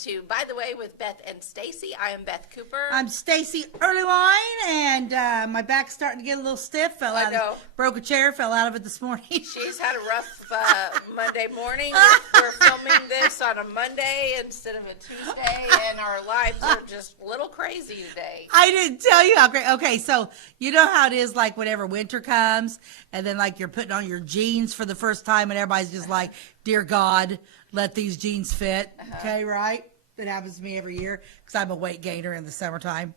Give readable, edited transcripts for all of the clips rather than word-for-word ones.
to By the Way with Beth and Stacey. I am Beth Cooper. I'm Stacey Earlyline, and my back's starting to get a little stiff. Broke a chair, fell out of it this morning. She's had a rough Monday morning. We're filming this on a Monday instead of a Tuesday, and our lives are just a little crazy today. I didn't tell you how great. Okay, so you know how it is, like whenever winter comes, and then like you're putting on your jeans for the first time, and everybody's just like, "Dear God, let these jeans fit." Okay, right? That happens to me every year because I'm a weight gainer in the summertime.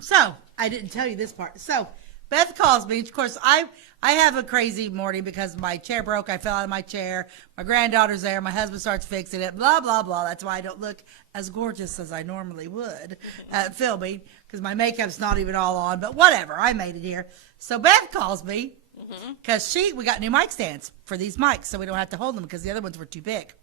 So I didn't tell you this part. So Beth calls me. Of course, I have a crazy morning because my chair broke. I fell out of my chair. My granddaughter's there. My husband starts fixing it. Blah, blah, blah. That's why I don't look as gorgeous as I normally would at filming because my makeup's not even all on. But whatever. I made it here. So Beth calls me because we got new mic stands for these mics so we don't have to hold them because the other ones were too big.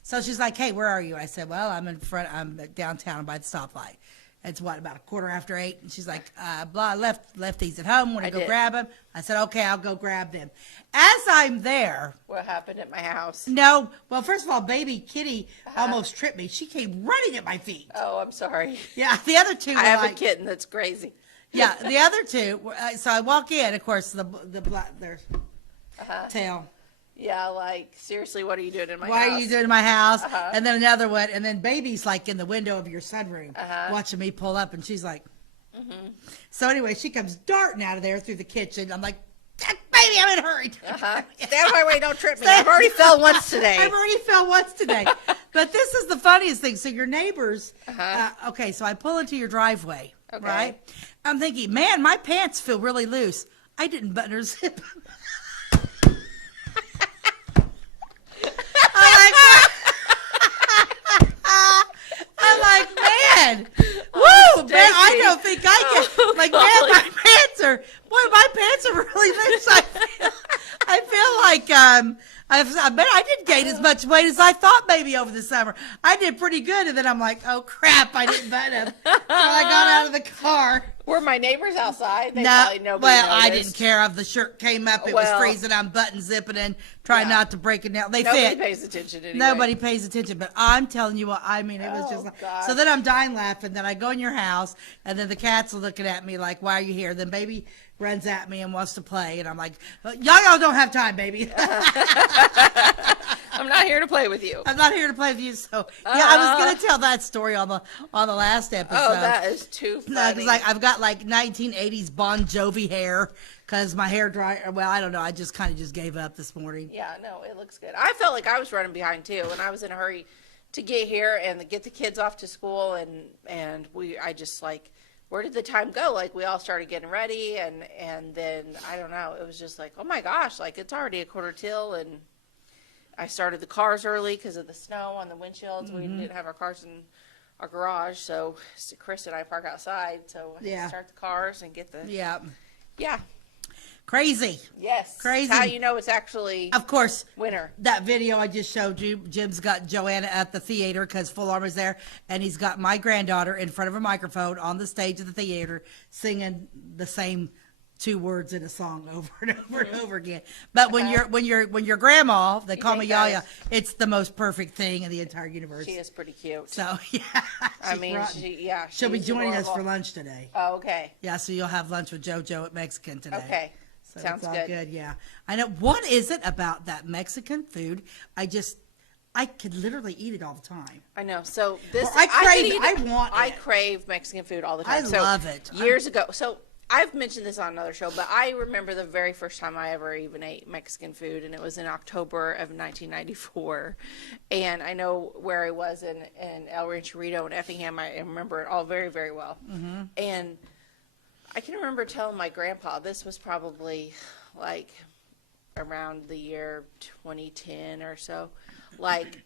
So she's like, "Hey, where are you?" I said, "Well, I'm downtown by the stoplight." It's about 8:15. And she's like, "Blah, I left these at home. Want to go grab them?" I said, "Okay, I'll go grab them." As I'm there. What happened at my house? No. Well, first of all, baby Kitty almost tripped me. She came running at my feet. Oh, I'm sorry. Yeah, the other two were I have a kitten that's crazy. Yeah, the other two. So I walk in, of course, the black, their tail. Yeah, like, seriously, what are you doing in my house? Why are you doing in my house? And then another one, and then baby's like in the window of your sunroom watching me pull up, and she's like, So anyway, she comes darting out of there through the kitchen. I'm like, "Baby, I'm in a hurry." Stay out of my way, don't trip me. I've already fell once today. But this is the funniest thing. So your neighbors, okay, so I pull into your driveway, right? I'm thinking, man, my pants feel really loose. I didn't button or zip. I'm like, man, woo, man, I don't think I can. Like, man, my pants are really loose. I feel like I bet I didn't gain as much weight as I thought maybe over the summer. I did pretty good, and then I'm like, oh crap, I didn't button them. So I got out of the car. Were my neighbors outside? Nobody I didn't care if the shirt came up. It was freezing. I'm button zipping and trying not to break it down. Nobody pays attention anyway. Nobody pays attention, but I'm telling you what, I mean, it was just like, so then I'm dying laughing. Then I go in your house, and then the cats are looking at me like, "Why are you here?" Then baby runs at me and wants to play, and I'm like, y'all don't have time, baby. I'm not here to play with you. I'm not here to play with you. So yeah, I was gonna tell that story on the last episode. Oh, that is too funny. No, because I've got like 1980s Bon Jovi hair because my hair dry. Well, I don't know. I just kind of just gave up this morning. Yeah, no, it looks good. I felt like I was running behind too, and I was in a hurry to get here and get the kids off to school, and I just like, where did the time go? Like, we all started getting ready, and then I don't know. It was just like, oh my gosh, like it's already 1:45, and I started the cars early because of the snow on the windshields. We didn't have our cars in our garage, so Chris and I park outside. So I start the cars and get the yeah. Crazy. Yes. Crazy. How you know it's actually, of course, winter. That video I just showed you, Jim's got Joanna at the theater because Full Armor's there, and he's got my granddaughter in front of a microphone on the stage of the theater singing the same 2 words in a song over and over and over again. But when you're grandma, they call me Yaya. It's the most perfect thing in the entire universe. She is pretty cute. So yeah, I mean, she'll be joining us for lunch today. Oh, okay. Yeah, so you'll have lunch with JoJo at Mexican today. Okay. So sounds it's all good. Yeah, I know. What is it about that Mexican food? I could literally eat it all the time. I know. So this, I crave Mexican food all the time. I love it. Years ago, so I've mentioned this on another show, but I remember the very first time I ever even ate Mexican food, and it was in October of 1994. And I know where I was in El Rancherito in Effingham. I remember it all very, very well. And I can remember telling my grandpa, this was probably like around the year 2010 or so, like,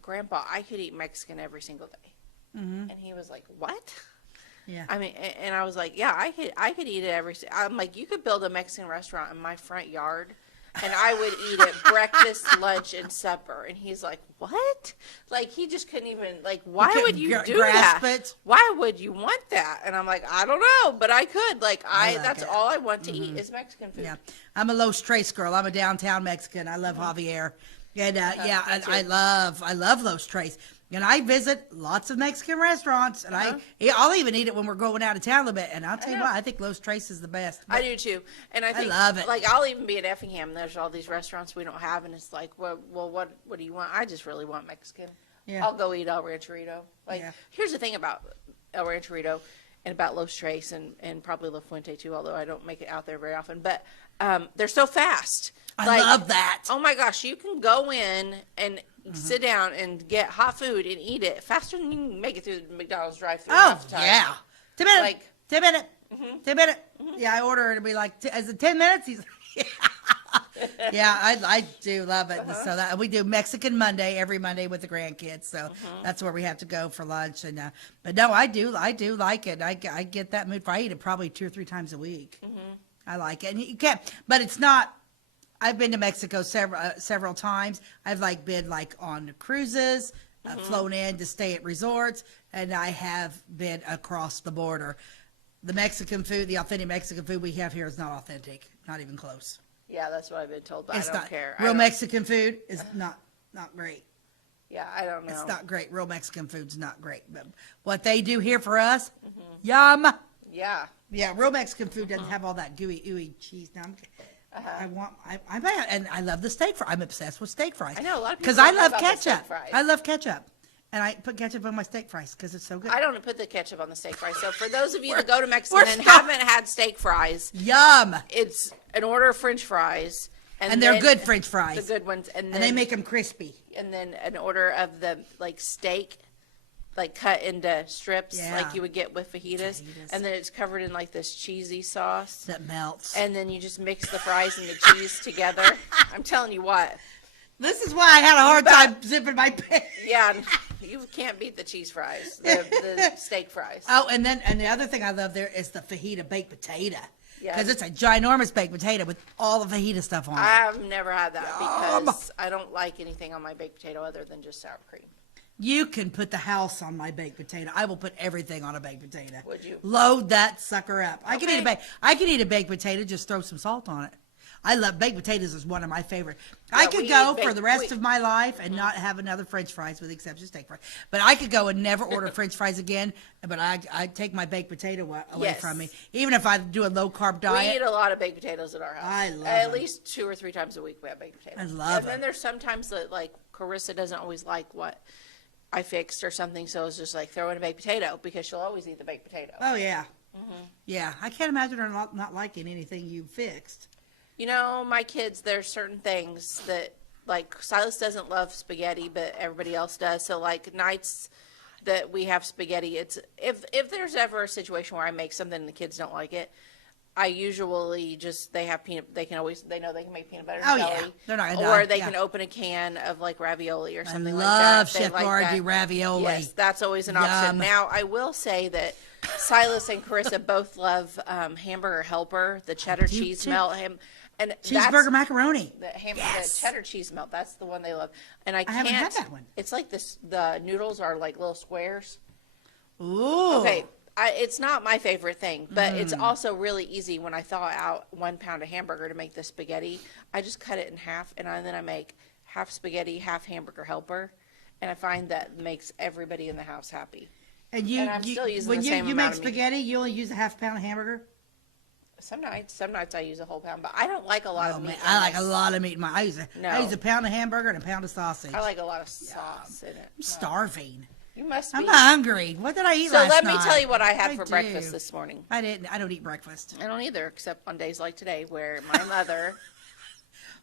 Grandpa, I could eat Mexican every single day. And he was like, what? Yeah. I mean, and I was like, yeah, I could eat it I'm like, you could build a Mexican restaurant in my front yard, and I would eat it breakfast, lunch, and supper. And he's like, what? Like, he just couldn't even, like, why would you do that? It? Why would you want that? And I'm like, I don't know, but I could. Like, that's all I want to eat is Mexican food. Yeah. I'm a Los Tres girl. I'm a downtown Mexican. I love Javier. And I love Los Tres. And I visit lots of Mexican restaurants, and I'll even eat it when we're going out of town a little bit. And I'll tell you what, I think Los Tres is the best. I do too, and I think love it. Like I'll even be at Effingham. And there's all these restaurants we don't have, and it's like, well, what do you want? I just really want Mexican. Yeah. I'll go eat El Rancherito. Like, here's the thing about El Rancherito and about Los Tres and probably La Fuente too, although I don't make it out there very often. But they're so fast. I love that. Oh my gosh, you can go in and sit down and get hot food and eat it faster than you can make it through the McDonald's drive-thru half the time. Yeah. 10 minutes. Like, 10 minutes. 10 minutes. Yeah, I order it to be like, is it 10 minutes? He's yeah, I do love it. So that we do Mexican Monday every Monday with the grandkids. So that's where we have to go for lunch. And but no, I do like it. I get that mood. I eat it probably 2 or 3 times a week. I like it, and you can't. But it's not. I've been to Mexico several times. I've been on cruises, flown in to stay at resorts, and I have been across the border. The Mexican food, the authentic Mexican food we have here is not authentic, not even close. yeah, that's what I've been told, but It's I don't not care. real Mexican food is not great. Yeah, I don't know. It's not great. Real Mexican food's not great. But what they do here for us, yum. Yeah. Yeah, real Mexican food doesn't have all that gooey, ooey cheese. Now and I love the steak fry. I'm obsessed with steak fries. I know a lot of people because I don't know love about the steak ketchup. fries. I love ketchup, and I put ketchup on my steak fries because it's so good. I don't put the ketchup on the steak fries. So for those of you that go to Mexico we're and stuck. haven't had steak fries, Yum, it's an order of French fries, and they're then- good French fries, the good ones, and and they make them crispy. and then an order of the steak, cut into strips, Yeah. like you would get with fajitas, and then it's covered in this cheesy sauce, That melts. and then you just mix the fries and the cheese together. I'm telling you what, This is why I had a hard time zipping my pants. yeah, you can't beat the cheese fries, the steak fries. Oh, and the other thing I love there is the fajita baked potato. Yeah. Because it's a ginormous baked potato with all the fajita stuff on it. I've never had that because I don't like anything on my baked potato other than just sour cream. You can put the house on my baked potato. I will put everything on a baked potato. Would you? Load that sucker up. I can Okay. eat a baked potato, just throw some salt on it. I love baked potatoes is one of my favorite. Yeah, I could we go eat for baked- the rest of my life and not have another French fries with the exception of steak fries. But I could go and never order French fries again. But I take my baked potato away Yes. from me, even if I do a low carb We diet. eat a lot of baked potatoes at our house. I love At them. least 2 or 3 times a week we have baked potatoes. I love And then them. there's sometimes that Carissa doesn't always like what I fixed or something, so it's just throw in a baked potato because she'll always eat the baked potato. Oh yeah, yeah. I can't imagine her not liking anything you fixed. You know, my kids, there's certain things that, Silas doesn't love spaghetti, but everybody else does. So, nights that we have spaghetti, it's, if there's ever a situation where I make something and the kids don't like it, I usually they know they can make peanut butter and Oh, jelly. yeah. They're not gonna Or die. they Yeah. can open a can of ravioli or I something like that. love if they Chef like Boyardee that. ravioli. Yes, that's always an option. Yum. Now, I will say that Silas and Carissa both love Hamburger Helper, the cheddar do cheese too. melt. And Cheeseburger macaroni. the cheddar cheese melt. That's the one they love. And I can't. haven't had that one. It's like this. The noodles are like little squares. Ooh. Okay, it's not my favorite thing, but it's also really easy when I thaw out 1 pound of hamburger to make the spaghetti. I just cut it in half, and then I make half spaghetti, half Hamburger Helper, and I find that makes everybody in the house happy. And I'm still using when the you same make amount of meat. spaghetti, you only use a half pound of hamburger. Some nights I use a whole pound, but I don't like a lot Oh of meat. man, in I like my- a lot of meat in my. I use No. a pound of hamburger and a pound of sausage. I like a lot of sauce in it. I'm starving. You must be. I'm hungry. What did I eat So last let night? me tell you what I had I for do. breakfast this morning. I didn't. I don't eat breakfast. I don't either, except on days like today where my mother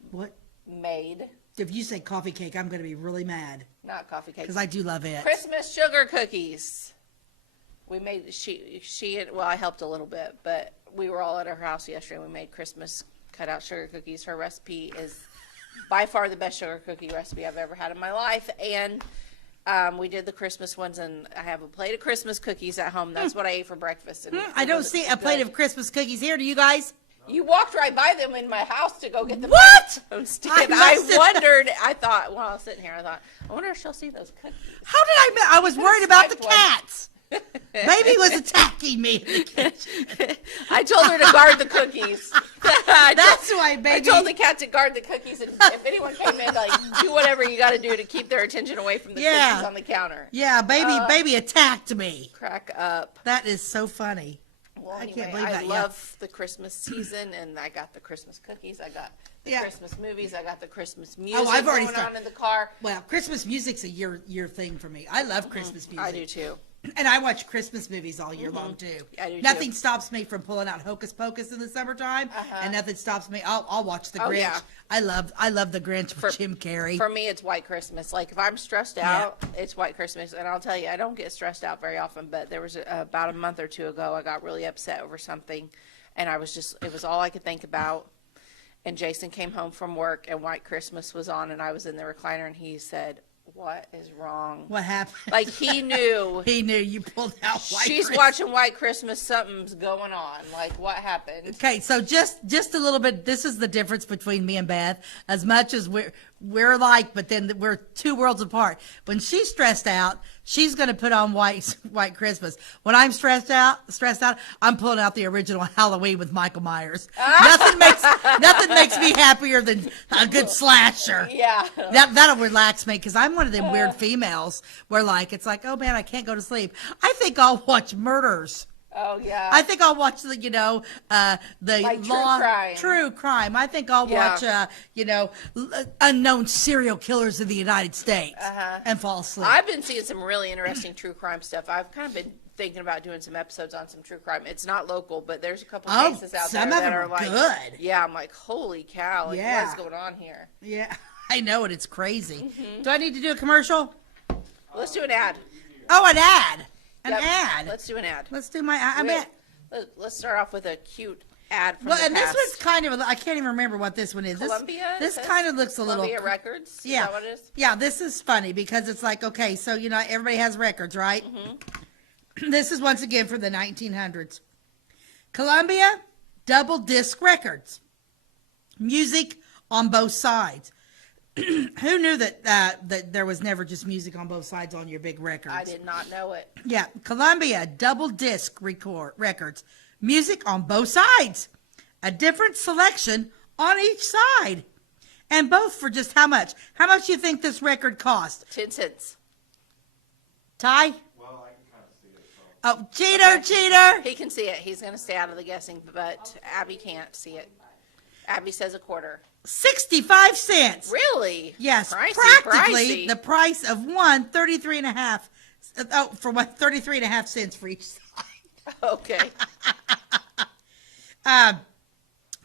What? made, If you say coffee cake, I'm going to be really mad not coffee cakes, because I do love it. Christmas sugar cookies. We made, I helped a little bit, but we were all at her house yesterday and we made Christmas cutout sugar cookies. Her recipe is by far the best sugar cookie recipe I've ever had in my life. And we did the Christmas ones, and I have a plate of Christmas cookies at home. That's what I ate for breakfast. And I it don't was see a plate good. of Christmas cookies here. Do you guys? You walked right by them in my house to go get them. What? I I must have- wondered. I thought while I was sitting here, I wonder if she'll see those cookies. How did I? I was worried about the Swiped one. cats. Baby was attacking me in the kitchen. I told her to guard the cookies. That's why, baby. I told the cat to guard the cookies, and if anyone came in, like, do whatever you got to do to keep their attention away from the cookies on the counter. Yeah, baby attacked me. Crack up. That is so funny. Well, I anyway, can't believe that. I love the Christmas season, and I got the Christmas cookies. I got the Christmas movies. I got the Christmas music I've already going started on in the car. Well, Christmas music's a year thing for me. I love Christmas music. I do too. And I watch Christmas movies all year long too. I do Nothing too. stops me from pulling out Hocus Pocus in the summertime, and nothing stops me. I'll watch the Grinch. Yeah. I love the Grinch with Jim Carrey. For me, it's White Christmas. Like if I'm stressed out, it's White Christmas. And I'll tell you, I don't get stressed out very often. But there was about a month or two ago, I got really upset over something, and it was all I could think about. And Jason came home from work, and White Christmas was on, and I was in the recliner, and he said, "What is wrong?" What happened? Like he knew. He knew you pulled out White She's Christmas. watching White Christmas. Something's going on. Like what happened? Okay, so just a little bit. This is the difference between me and Beth. As much as we're like, but then we're two worlds apart. When she's stressed out, she's going to put on White Christmas. When I'm stressed out, I'm pulling out the original Halloween with Michael Myers. Nothing makes me happier than a good slasher. Yeah. That'll relax me because I'm one of them weird females where like it's like, oh man, I can't go to sleep. I think I'll watch murders. Oh yeah. I think I'll watch the Like true crime. I think I'll watch unknown serial killers in the United States and fall asleep. I've been seeing some really interesting true crime stuff. I've kind of been thinking about doing some episodes on some true crime. It's not local, but there's a couple cases out there some of that them are like good. Yeah, I'm like, holy cow! Like, Yeah. what's going on here? Yeah, I know it. It's crazy. Do I need to do a commercial? Let's do an ad. Oh, an ad. An Yep. ad. Let's do an ad. Let's do my. I bet. Let's start off with a cute ad from Well, the and past. this was kind of. I can't even remember what this one is. Columbia. This kind of looks a little. Columbia Records. Is Yeah. that what it is? Yeah, this is funny because it's like, okay, so, everybody has records, right? This is once again from the 1900s. Columbia double disc records. Music on both sides. Who knew that there was never just music on both sides on your big records? I did not know it. Yeah, Columbia double disc records. Music on both sides. A different selection on each side. And both for just how much? How much do you think this record cost? 10 cents. Ty? Well, I can kind of see it. So. Oh, cheater! He can see it. He's going to stay out of the guessing, but Abby can't see it. Abby says a quarter. 65 cents. Really? Yes, Pricey, practically pricey. the price of one 33 and a half. Oh, for what? 33 and a half cents for each side. Okay.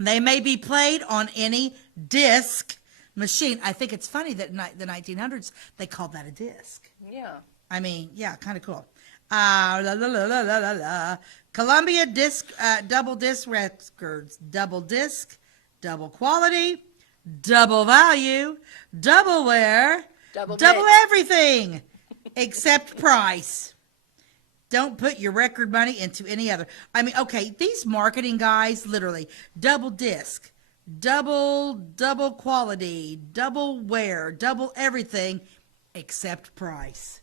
They may be played on any disc machine. I think it's funny that in the 1900s they called that a disc. Yeah. I mean, yeah, kind of cool. La, la, la, la, la, la, la. Columbia disc, double disc records, double disc, double quality, double value, double wear, double mix. everything except price. Don't put your record money into any other. I mean, okay, these marketing guys, literally, double disc, double quality, double wear, double everything except price.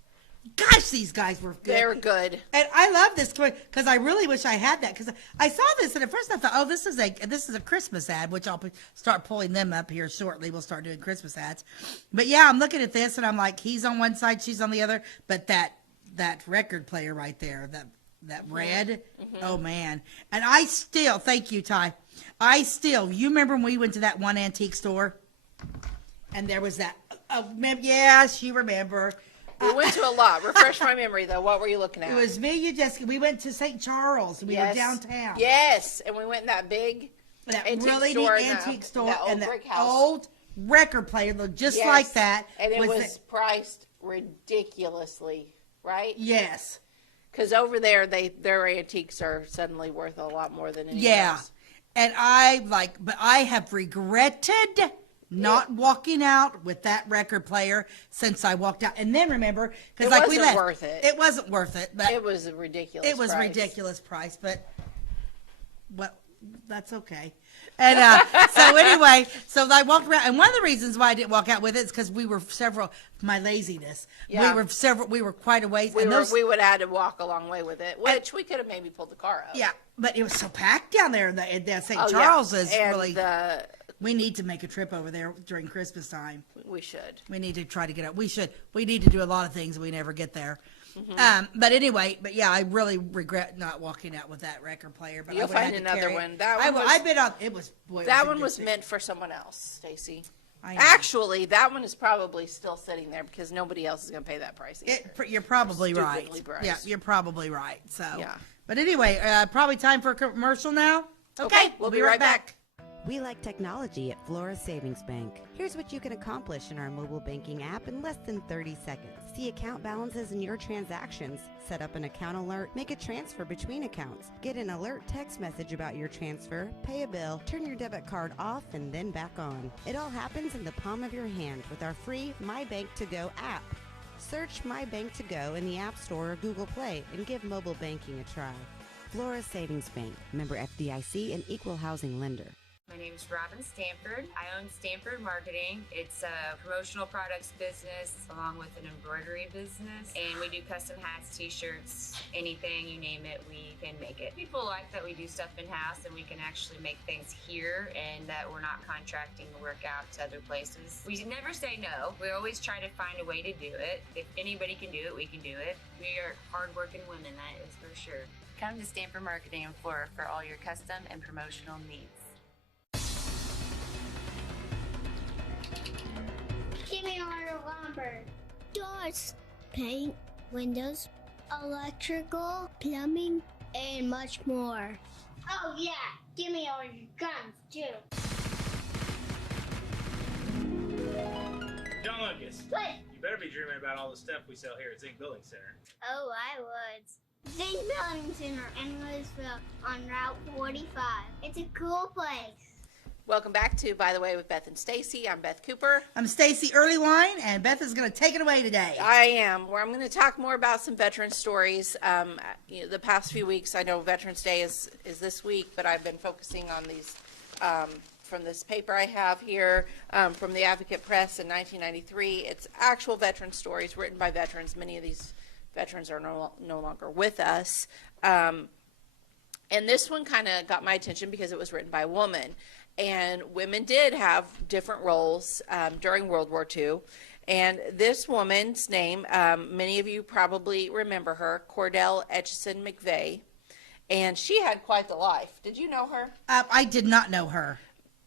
Gosh, these guys were good. They were good. And I love this because I really wish I had that because I saw this and at first I thought, oh, this is a Christmas ad, which I'll start pulling them up here shortly. We'll start doing Christmas ads. But yeah, I'm looking at this and I'm like, he's on one side, she's on the other. But that record player right there, that red, oh man. And I still, thank you, Ty. You remember when we went to that one antique store and there was that, yes, you remember. We went to a lot. Refresh my memory, though. What were you looking at? It was me, you, Jessica. We went to St. Charles. We were downtown. Yes, and we went in that big Really neat antique store that old and the brick house. old record player looked just Yes. like that. And it was priced ridiculously, right? Yes. Because over there, their antiques are suddenly worth a lot more than anything else. And but I have regretted not walking out with that record player since I walked out. And then remember, because It we wasn't left. worth it. It wasn't worth it. But It was a ridiculous it was price. ridiculous price. But That's okay. And so anyway, so I walked around, and one of the reasons why I didn't walk out with it is because we were my laziness. Yeah. We were quite a ways. We would have had to walk a long way with it, which we could have maybe pulled the car up. Yeah, but it was so packed down there in the St. Oh, Charles yeah. is And really. We need to make a trip over there during Christmas time. We should. We need to try to get up. We should. We need to do a lot of things. We never get there. But anyway, yeah, I really regret not walking out with that record player. But You'll I would've find had to another carry one. it. That one was- I've been on. It was boy. It That a one good was thing. meant for someone else, Stacy. I know. Actually, that one is probably still sitting there because nobody else is going to pay that price either. You're probably right. Stupidly priced. Yeah, you're probably right. So. Yeah. But anyway, probably time for a commercial now. Okay, we'll be right back. We like technology at Flora Savings Bank. Here's what you can accomplish in our mobile banking app in less than 30 seconds. See account balances in your transactions, set up an account alert, make a transfer between accounts, get an alert text message about your transfer, pay a bill, turn your debit card off and then back on. It all happens in the palm of your hand with our free My Bank to Go app. Search My Bank to Go in the App Store or Google Play and give mobile banking a try. Flora Savings Bank, member FDIC and equal housing lender. My name is Robin Stanford. I own Stanford Marketing. It's a promotional products business along with an embroidery business. And we do custom hats, t-shirts, anything, you name it, we can make it. People like that we do stuff in-house and we can actually make things here and that we're not contracting the work out to other places. We never say no. We always try to find a way to do it. If anybody can do it, we can do it. We are hardworking women, that is for sure. Come to Stanford Marketing in Flora for all your custom and promotional needs. Give me all your lumber. Doors, paint, windows, electrical, plumbing, and much more. Oh yeah, give me all your guns too. John Lucas, What? you better be dreaming about all the stuff we sell here at Zink Building Center. Oh, I would. Zink Building Center in Louisville on Route 45. It's a cool place. Welcome back to By the Way with Beth and Stacey. I'm Beth Cooper. I'm Stacy Earlywine, and Beth is going to take it away today. I am. Where I'm going to talk more about some veteran stories. The past few weeks, I know Veterans Day is this week, but I've been focusing on these from this paper I have here from the Advocate Press in 1993. It's actual veteran stories written by veterans. Many of these veterans are no longer with us. And this one kind of got my attention because it was written by a woman. And women did have different roles during World War II. And this woman's name, many of you probably remember her, Cordell Etchison McVeigh. And she had quite the life. Did you know her? I did not know her.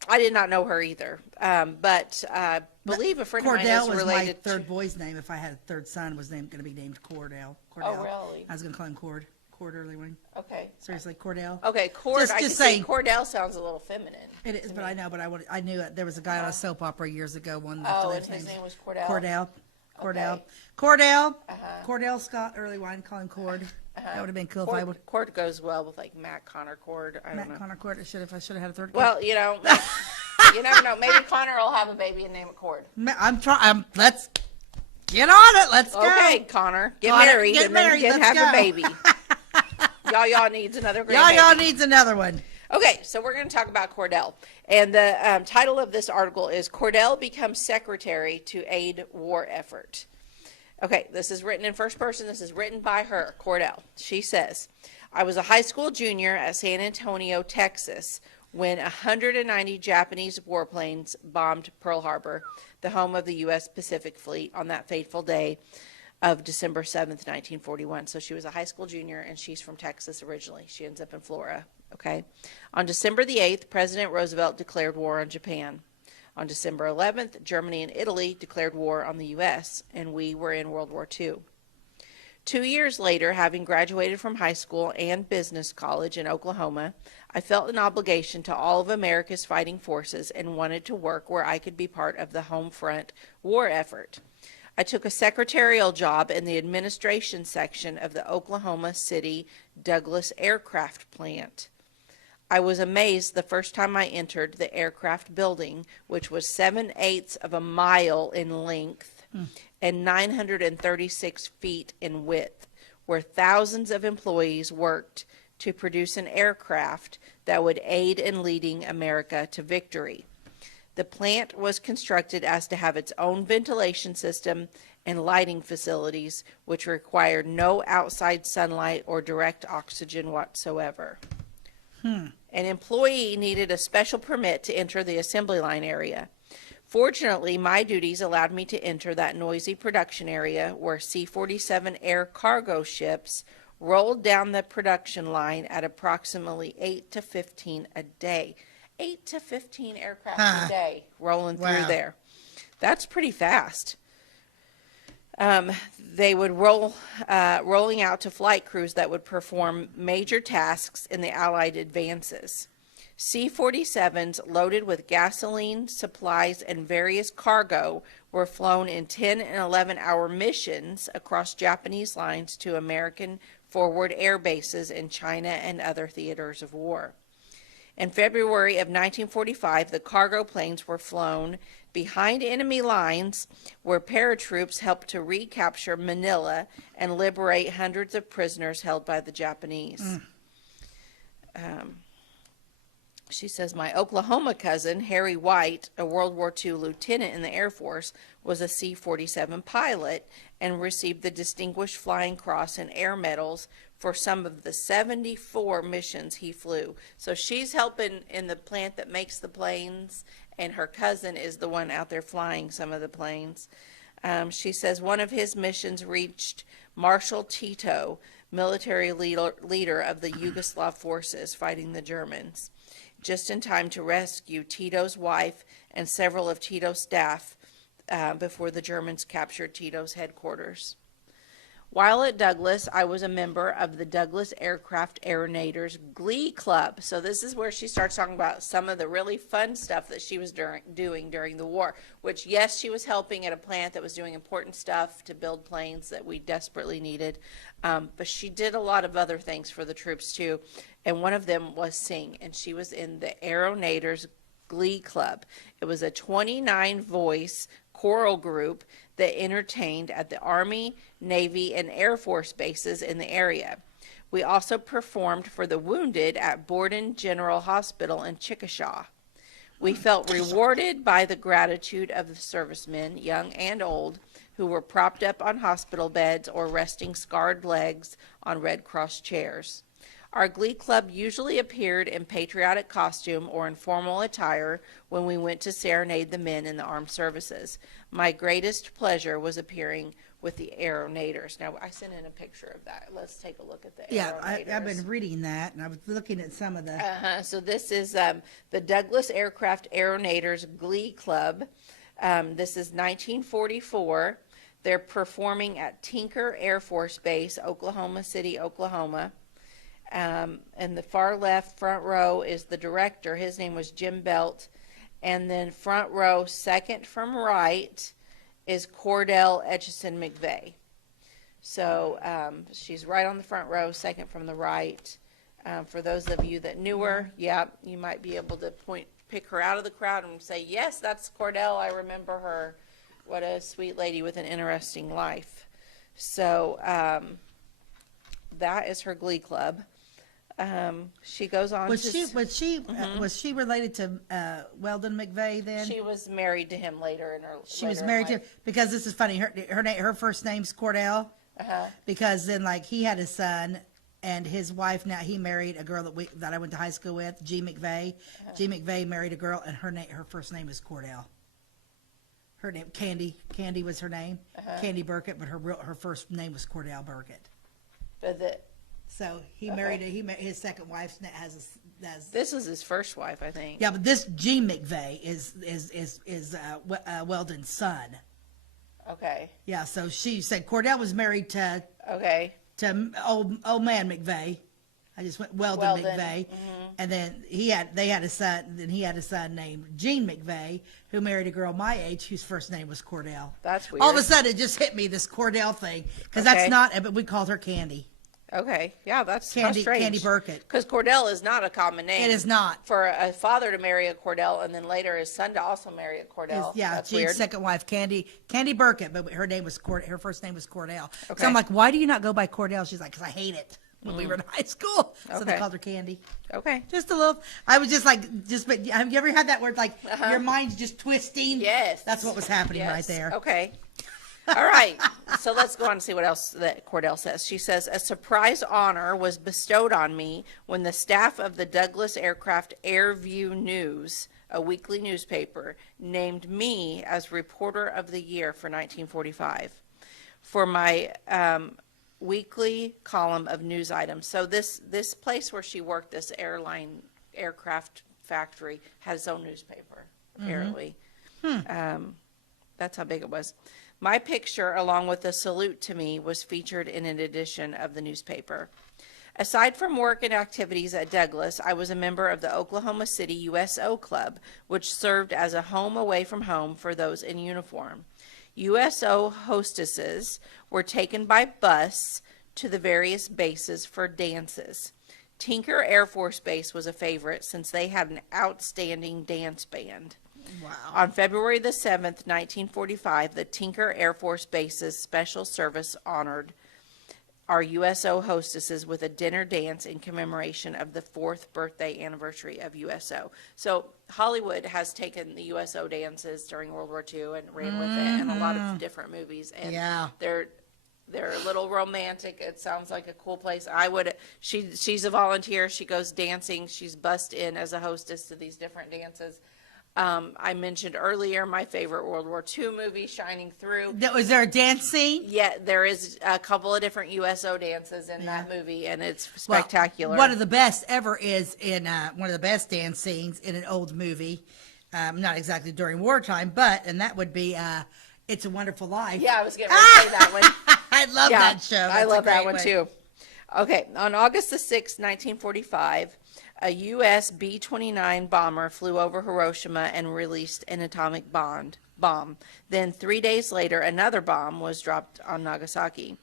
I did not know her either. But I believe a friend of mine Cordell is was related my third boy's name. If I had a third son, was going to be named Cordell. Oh, really? I was going to call him Cord Earlywine. Okay. Seriously, Cordell. Okay, Cord. Just I can saying. see Cordell sounds a little feminine. It is, but I know, but I knew it. There was a guy on a soap opera years ago. One Oh, that and his name was Cordell. Cordell. Okay. Cordell Scott Earlywine. Call him Cord. That would have been cool if I would. Cord goes well with like Matt Connor Cord. I don't know. Matt Connor Cord. I should have had a third. Well, you know, you never know. Maybe Connor will have a baby and name it Cord. I'm trying. Let's get on it. Let's go. Okay, Connor, get Connor, married get and married, then let's have go. a baby. Y'all needs another grandbaby. Y'all needs another one. Okay, so we're going to talk about Cordell. And the title of this article is Cordell Becomes Secretary to Aid War Effort. Okay, this is written in first person. This is written by her, Cordell. She says, I was a high school junior at San Antonio, Texas, when 190 Japanese warplanes bombed Pearl Harbor, the home of the U.S. Pacific Fleet, on that fateful day of December 7th, 1941. So she was a high school junior, and she's from Texas originally. She ends up in Florida, okay? On December the 8th, President Roosevelt declared war on Japan. On December 11th, Germany and Italy declared war on the U.S., and we were in World War II. 2 years later, having graduated from high school and business college in Oklahoma, I felt an obligation to all of America's fighting forces and wanted to work where I could be part of the home front war effort. I took a secretarial job in the administration section of the Oklahoma City Douglas Aircraft Plant. I was amazed the first time I entered the aircraft building, which was 7/8 of a mile in length and 936 feet in width, where thousands of employees worked to produce an aircraft that would aid in leading America to victory. The plant was constructed as to have its own ventilation system and lighting facilities, which required no outside sunlight or direct oxygen whatsoever. An employee needed a special permit to enter the assembly line area. Fortunately, my duties allowed me to enter that noisy production area where C-47 air cargo ships rolled down the production line at approximately 8 to 15 a day. 8 to 15 aircraft a day rolling through there. That's pretty fast. They would rolling out to flight crews that would perform major tasks in the Allied advances. C-47s loaded with gasoline, supplies, and various cargo were flown in 10 and 11-hour missions across Japanese lines to American forward air bases in China and other theaters of war. In February of 1945, the cargo planes were flown behind enemy lines where paratroops helped to recapture Manila and liberate hundreds of prisoners held by the Japanese. She says, my Oklahoma cousin, Harry White, a World War II lieutenant in the Air Force, was a C-47 pilot and received the Distinguished Flying Cross and Air Medals for some of the 74 missions he flew. So she's helping in the plant that makes the planes, and her cousin is the one out there flying some of the planes. She says one of his missions reached Marshal Tito, military leader of the Yugoslav forces fighting the Germans, just in time to rescue Tito's wife and several of Tito's staff before the Germans captured Tito's headquarters. While at Douglas, I was a member of the Douglas Aircraft Aeronators Glee Club. So this is where she starts talking about some of the really fun stuff that she was doing during the war, which, yes, she was helping at a plant that was doing important stuff to build planes that we desperately needed. But she did a lot of other things for the troops, too. And one of them was sing. And she was in the Aeronators Glee Club. It was a 29-voice choral group that entertained at the Army, Navy, and Air Force bases in the area. We also performed for the wounded at Borden General Hospital in Chickasha. We felt rewarded by the gratitude of the servicemen, young and old, who were propped up on hospital beds or resting scarred legs on Red Cross chairs. Our Glee Club usually appeared in patriotic costume or in formal attire when we went to serenade the men in the armed services. My greatest pleasure was appearing with the Aeronators. Now, I sent in a picture of that. Let's take a look at the Aeronators. I've been reading that, and I was looking at some of the... So this is the Douglas Aircraft Aeronators Glee Club. This is 1944. They're performing at Tinker Air Force Base, Oklahoma City, Oklahoma. And the far left front row is the director. His name was Jim Belt. And then front row, second from right, is Cordell Etchison McVeigh. So she's right on the front row, second from the right. For those of you that knew her, yeah, you might be able to pick her out of the crowd and say, yes, that's Cordell. I remember her. What a sweet lady with an interesting life. So that is her Glee Club. She goes on. Was she related to Weldon McVeigh then? She was married to him later in her. She was married to, because this is funny. Her first name's Cordell. Because then, like, he had a son, and his wife, now he married a girl that I went to high school with, G. McVeigh. G. McVeigh married a girl, and her first name is Cordell. Her name Candy was her name, Candy Burkett, but her first name was Cordell Burkett. But so he married his second wife has this was his first wife, I think. Yeah, but this G. McVeigh is Weldon's son. Okay. Yeah, so she said Cordell was married to old man McVeigh. I just went Weldon. McVeigh, and then they had a son. Then he had a son named Gene McVeigh, who married a girl my age whose first name was Cordell. That's weird. All of a sudden, it just hit me, this Cordell thing, because that's not. But we called her Candy. Okay, yeah, that's Candy. strange. Candy Burkett. Because Cordell is not a common name. It is not. For a father to marry a Cordell, and then later his son to also marry a Cordell. That's Gene's weird. second wife, Candy Burkett, but her name was her first name was Cordell. Okay. So I'm like, why do you not go by Cordell? She's like, because I hate it. when we were in high school. So they Okay. called her Candy. Okay. Just a little. I was just like, but have you ever had that word like your mind's just twisting? Yes. That's what was happening right Yes. there. Okay. All right. So let's go on and see what else that Cordell says. She says, a surprise honor was bestowed on me when the staff of the Douglas Aircraft Airview News, a weekly newspaper, named me as Reporter of the Year for 1945 for my weekly column of news items. So this place where she worked, this aircraft factory, had its own newspaper, apparently. That's how big it was. My picture, along with a salute to me, was featured in an edition of the newspaper. Aside from work and activities at Douglas, I was a member of the Oklahoma City USO Club, which served as a home away from home for those in uniform. USO hostesses were taken by bus to the various bases for dances. Tinker Air Force Base was a favorite since they had an outstanding dance band. Wow. On February the 7th, 1945, the Tinker Air Force Base's Special Service honored our USO hostesses with a dinner dance in commemoration of the 4th birthday anniversary of USO. So Hollywood has taken the USO dances during World War II and ran with it in a lot of different movies. And Yeah. they're a little romantic. It sounds like a cool place. She's a volunteer. She goes dancing. She's bussed in as a hostess to these different dances. I mentioned earlier my favorite World War II movie, Shining Through. Was there a dance scene? Yeah, there is a couple of different USO dances in that movie, and it's Well, spectacular. one of the best ever is in one of the best dance scenes in an old movie. Not exactly during wartime, and that would be It's a Wonderful Life. Yeah, I was getting ready to say that one. I love Yeah, that show. I That's a love that great one too. Okay, on August the 6th, 1945, a U.S. B-29 bomber flew over Hiroshima and released an atomic bomb. Then 3 days later, another bomb was dropped on Nagasaki.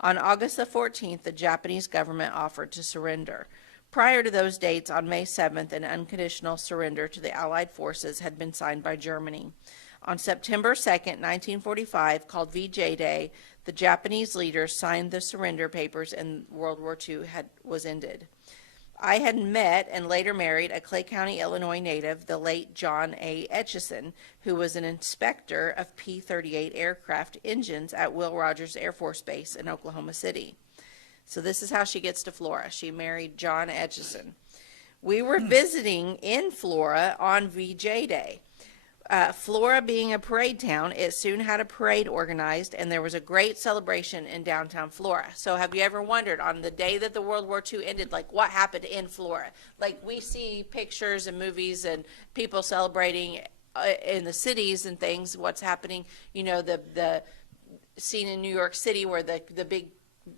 On August the 14th, the Japanese government offered to surrender. Prior to those dates, on May 7th, an unconditional surrender to the Allied forces had been signed by Germany. On September 2nd, 1945, called VJ Day, the Japanese leaders signed the surrender papers and World War II was ended. I had met and later married a Clay County, Illinois native, the late John A. Etchison, who was an inspector of P-38 aircraft engines at Will Rogers Air Force Base in Oklahoma City. So this is how she gets to Flora. She married John Etchison. We were visiting in Flora on VJ Day. Flora being a parade town, it soon had a parade organized, and there was a great celebration in downtown Flora. So have you ever wondered, on the day that the World War II ended, like what happened in Flora? Like we see pictures and movies and people celebrating in the cities and things, what's happening, the scene in New York City where the big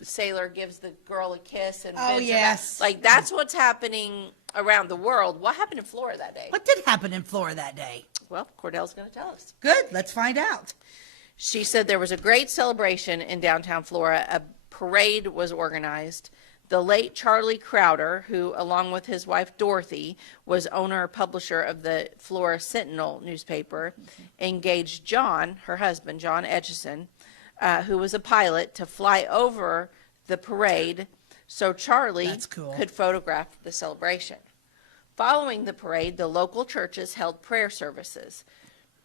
sailor gives the girl a kiss and Oh, bends her yes. back. Like that's what's happening around the world. What happened in Flora that day? What did happen in Flora that day? Well, Cordell's going to tell us. Good. Let's find out. She said there was a great celebration in downtown Flora. A parade was organized. The late Charlie Crowder, who, along with his wife Dorothy, was owner and publisher of the Flora Sentinel newspaper, engaged John, her husband, John Etchison, who was a pilot, to fly over the parade so Charlie That's cool. could photograph the celebration. Following the parade, the local churches held prayer services.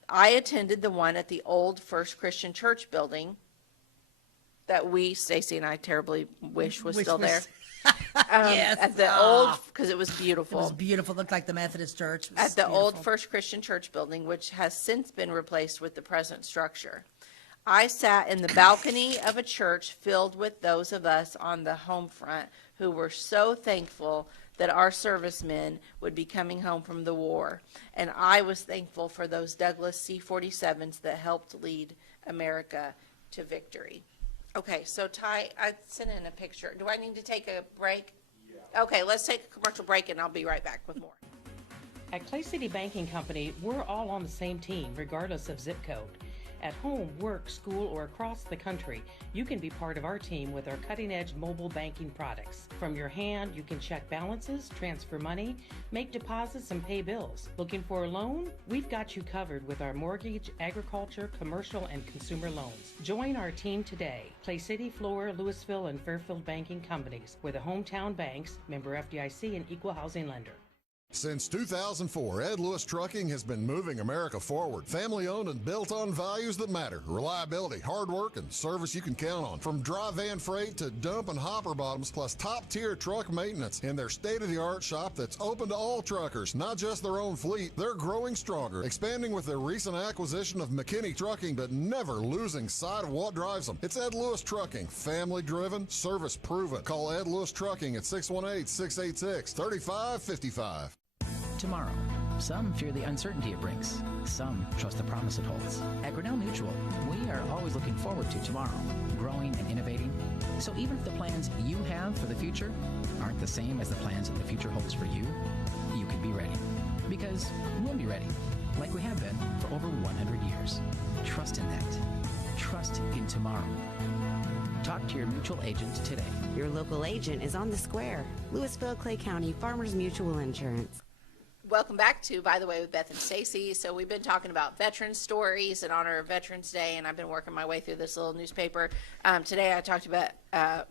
I attended the one at the old First Christian Church building that Stacey and I terribly wish was still there. Yes. At the old, because it was beautiful. It was beautiful. It looked like the Methodist church. It was At the old beautiful. First Christian Church building, which has since been replaced with the present structure. I sat in the balcony of a church filled with those of us on the home front who were so thankful that our servicemen would be coming home from the war. And I was thankful for those Douglas C-47s that helped lead America to victory. Okay, so Ty, I sent in a picture. Do I need to take a break? Yeah. Okay, let's take a commercial break and I'll be right back with more. At Clay City Banking Company, we're all on the same team, regardless of zip code. At home, work, school, or across the country, you can be part of our team with our cutting-edge mobile banking products. From your hand, you can check balances, transfer money, make deposits, and pay bills. Looking for a loan? We've got you covered with our mortgage, agriculture, commercial, and consumer loans. Join our team today. Clay City, Flora, Louisville, and Fairfield banking companies. We're the hometown banks, member FDIC, and equal housing lender. Since 2004, Ed Lewis Trucking has been moving America forward. Family-owned and built on values that matter. Reliability, hard work, and service you can count on. From dry van freight to dump and hopper bottoms, plus top-tier truck maintenance in their state-of-the-art shop that's open to all truckers, not just their own fleet. They're growing stronger, expanding with their recent acquisition of McKinney Trucking, but never losing sight of what drives them. It's Ed Lewis Trucking, family-driven, service-proven. Call Ed Lewis Trucking at 618-686-3555. Tomorrow. Some fear the uncertainty it brings. Some trust the promise it holds. At Grinnell Mutual, we are always looking forward to tomorrow, growing and innovating. So even if the plans you have for the future aren't the same as the plans that the future holds for you, you can be ready. Because we'll be ready, like we have been for over 100 years. Trust in that. Trust in tomorrow. Talk to your mutual agent today. Your local agent is on the square. Louisville, Clay County Farmers Mutual Insurance. Welcome back to By the Way with Beth and Stacey. So we've been talking about veteran stories in honor of Veterans Day, and I've been working my way through this little newspaper. Today I talked about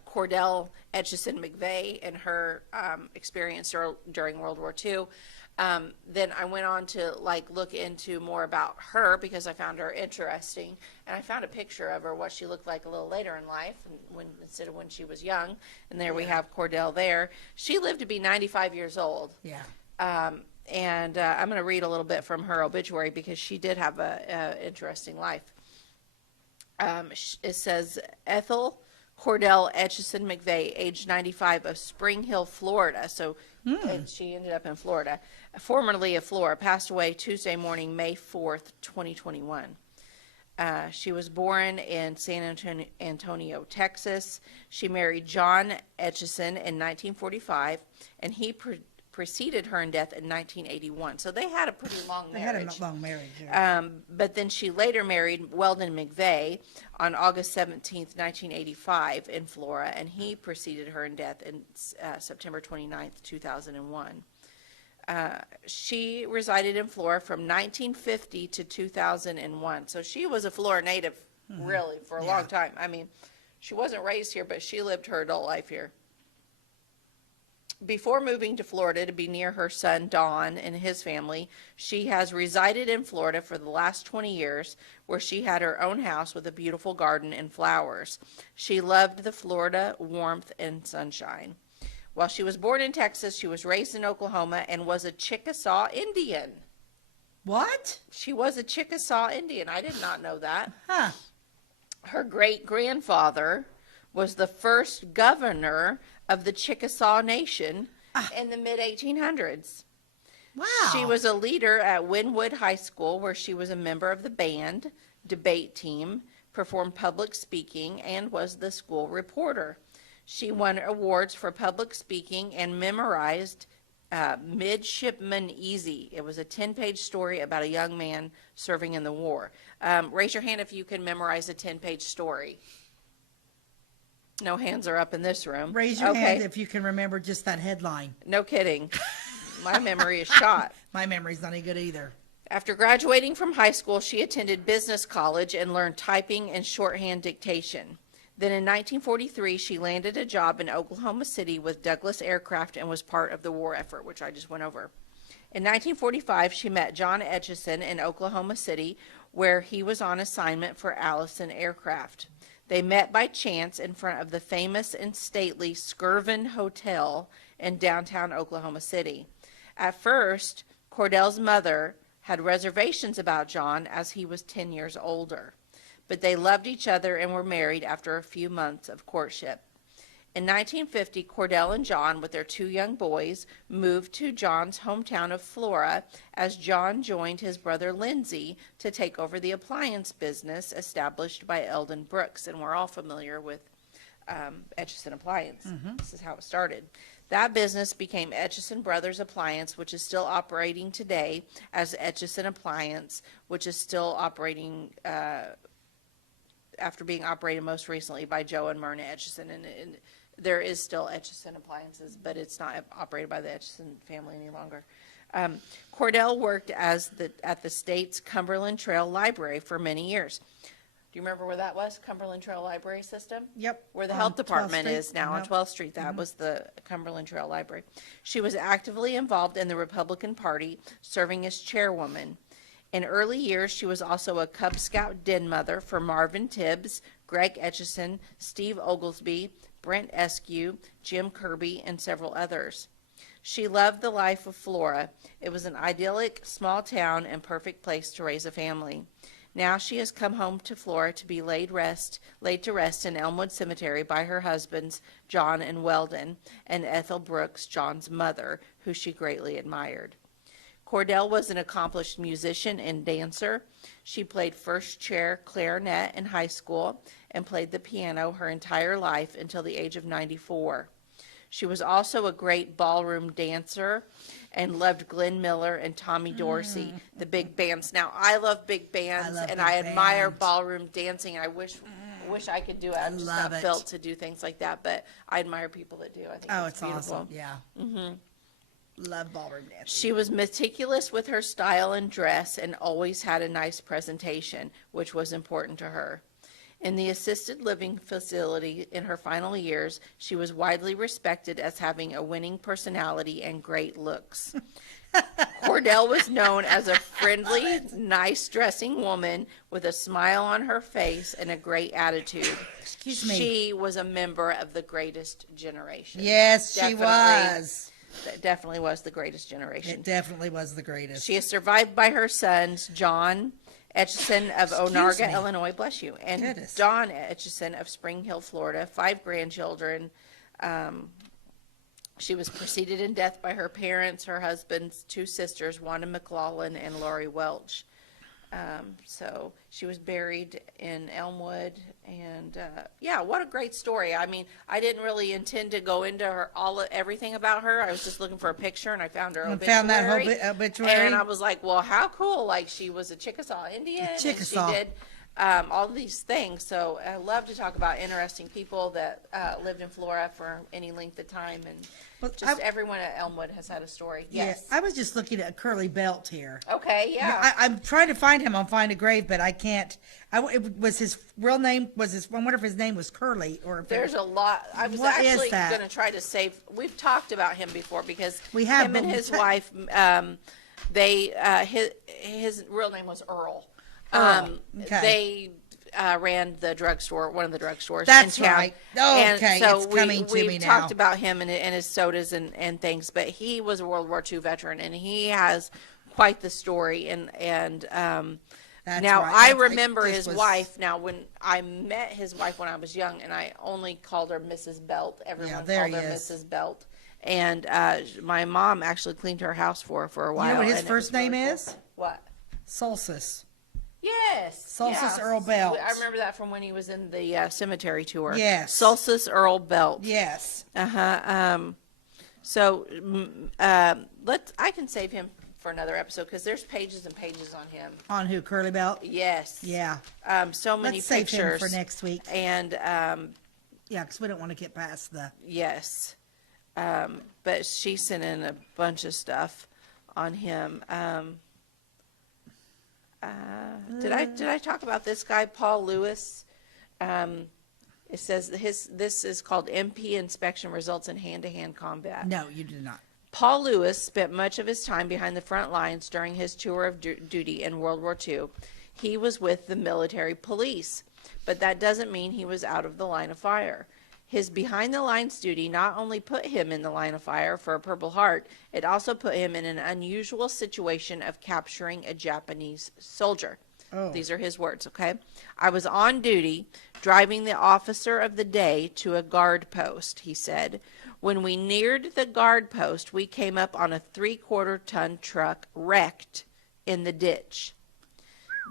Cordell Etchison McVeigh and her experience during World War II. Then I went on to look into more about her because I found her interesting, and I found a picture of her, what she looked like a little later in life, instead of when she was young. And there we have Cordell there. She lived to be 95 years old. Yeah. And I'm going to read a little bit from her obituary because she did have a interesting life. It says, Ethel Cordell Etchison McVeigh, age 95, of Spring Hill, Florida. So she ended up in Florida. Formerly of Flora, passed away Tuesday morning, May 4th, 2021. She was born in San Antonio, Texas. She married John Etchison in 1945, and he preceded her in death in 1981. So they had a pretty long marriage. They had a long marriage, yeah. But then she later married Weldon McVeigh on August 17th, 1985 in Flora, and he preceded her in death in September 29th, 2001. She resided in Flora from 1950 to 2001. So she was a Flora native, really, for a long time. I mean, she wasn't raised here, but she lived her adult life here. Before moving to Florida to be near her son, Don, and his family, she has resided in Florida for the last 20 years, where she had her own house with a beautiful garden and flowers. She loved the Florida warmth and sunshine. While she was born in Texas, she was raised in Oklahoma and was a Chickasaw Indian. What? She was a Chickasaw Indian. I did not know that. Huh. Her great-grandfather was the first governor of the Chickasaw Nation in the mid-1800s. Wow. She was a leader at Wynwood High School, where she was a member of the band, debate team, performed public speaking, and was the school reporter. She won awards for public speaking and memorized Midshipman Easy. It was a 10-page story about a young man serving in the war. Raise your hand if you can memorize a 10-page story. No hands are up in this room. Raise your hand if you can remember just that headline. No kidding. My memory is shot. My memory's not any good either. After graduating from high school, she attended business college and learned typing and shorthand dictation. Then in 1943, she landed a job in Oklahoma City with Douglas Aircraft and was part of the war effort, which I just went over. In 1945, she met John Etchison in Oklahoma City, where he was on assignment for Allison Aircraft. They met by chance in front of the famous and stately Skirvin Hotel in downtown Oklahoma City. At first, Cordell's mother had reservations about John as he was 10 years older, but they loved each other and were married after a few months of courtship. In 1950, Cordell and John, with their 2 young boys, moved to John's hometown of Flora as John joined his brother Lindsay to take over the appliance business established by Eldon Brooks. And we're all familiar with Etchison Appliance. This is how it started. That business became Etchison Brothers Appliance, which is still operating today as Etchison Appliance, which is still operating after being operated most recently by Joe and Myrna Etchison. And there is still Etchison Appliances, but it's not operated by the Etchison family any longer. Cordell worked at the state's Cumberland Trail Library for many years. Do you remember where that was? Cumberland Trail Library System? Yep. Where the On health 12th department Street? is now on Yep. 12th Street. That was the Cumberland Trail Library. She was actively involved in the Republican Party, serving as chairwoman. In early years, she was also a Cub Scout den mother for Marvin Tibbs, Greg Etchison, Steve Oglesby, Brent Eskew, Jim Kirby, and several others. She loved the life of Flora. It was an idyllic small town and perfect place to raise a family. Now she has come home to Flora to be laid to rest in Elmwood Cemetery by her husbands, John and Weldon, and Ethel Brooks, John's mother, who she greatly admired. Cordell was an accomplished musician and dancer. She played first chair clarinet in high school and played the piano her entire life until the age of 94. She was also a great ballroom dancer and loved Glenn Miller and Tommy Dorsey, the big bands. Now, I love big bands, love and big I admire band. ballroom dancing. I wish I could do it. I'm just love not it. built to do things like that, but I admire people that do. I think Oh, it's it's beautiful. awesome. Yeah. Love ballroom dancing. She was meticulous with her style and dress and always had a nice presentation, which was important to her. In the assisted living facility in her final years, she was widely respected as having a winning personality and great looks. Cordell was known as a friendly, nice-dressing woman with a smile on her face and a great attitude. Excuse me. She was a member of the greatest generation. Yes, she Definitely. was. That definitely was the greatest generation. It definitely was the greatest. She is survived by her sons, John Etchison of Onarga, me. Illinois, bless you, and Goodness. Don Etchison of Spring Hill, Florida, 5 grandchildren. She was preceded in death by her parents, her husband's 2 sisters, Wanda McLaughlin and Laurie Welch. So she was buried in Elmwood, and yeah, what a great story. I mean, I didn't really intend to go into everything about her. I was just looking for a picture, and I found her obituary. Found that whole obituary. And I was like, well, how cool. Like, she was a Chickasaw Indian, Chickasaw. and she did all these things. So I love to talk about interesting people that lived in Florida for any length of time, and Well, just everyone at Elmwood has had a story. Yes. Yeah, I was just looking at Curly Belt here. Okay, yeah. I'm trying to find him on Find a Grave, but I can't. It was his real name. I wonder if his name was Curly or if There's a lot. I was What is actually that? going to try to save. We've talked about him before because We have, him but and we his ta- wife. His real name was Earl. Earl, okay. They ran the drugstore, one of the drugstores That's in town. right. Oh, And okay, so it's coming to we've me talked now. about him and his sodas and things, but he was a World War II veteran, and he has quite the story. And That's now right. I That's- remember this his was- wife. Now, when I met his wife when I was young, and I only called her Mrs. Belt. Everyone there called her he is. Mrs. Belt. And my mom actually cleaned her house for her for a while. You know what his and it first was really name cool. is? What? Solstice. Yes. Solstice yeah. Earl Belt. I remember that from when he was in the cemetery tour. Yes. Solstice Earl Belt. Yes. So I can save him for another episode because there's pages and pages on him. On who? Curly Belt? Yes. Yeah. So many Let's save pictures. him for next week. And Yeah, because we don't want to get past the. yes. But she sent in a bunch of stuff on him. Did I talk about this guy, Paul Lewis? It says this is called MP inspection results in hand-to-hand combat. No, you did not. Paul Lewis spent much of his time behind the front lines during his tour of duty in World War II. He was with the military police, but that doesn't mean he was out of the line of fire. His behind-the-lines duty not only put him in the line of fire for a Purple Heart, it also put him in an unusual situation of capturing a Japanese soldier. Oh. These are his words, okay? I was on duty, driving the officer of the day to a guard post, he said. When we neared the guard post, we came up on a 3/4-ton truck wrecked in the ditch.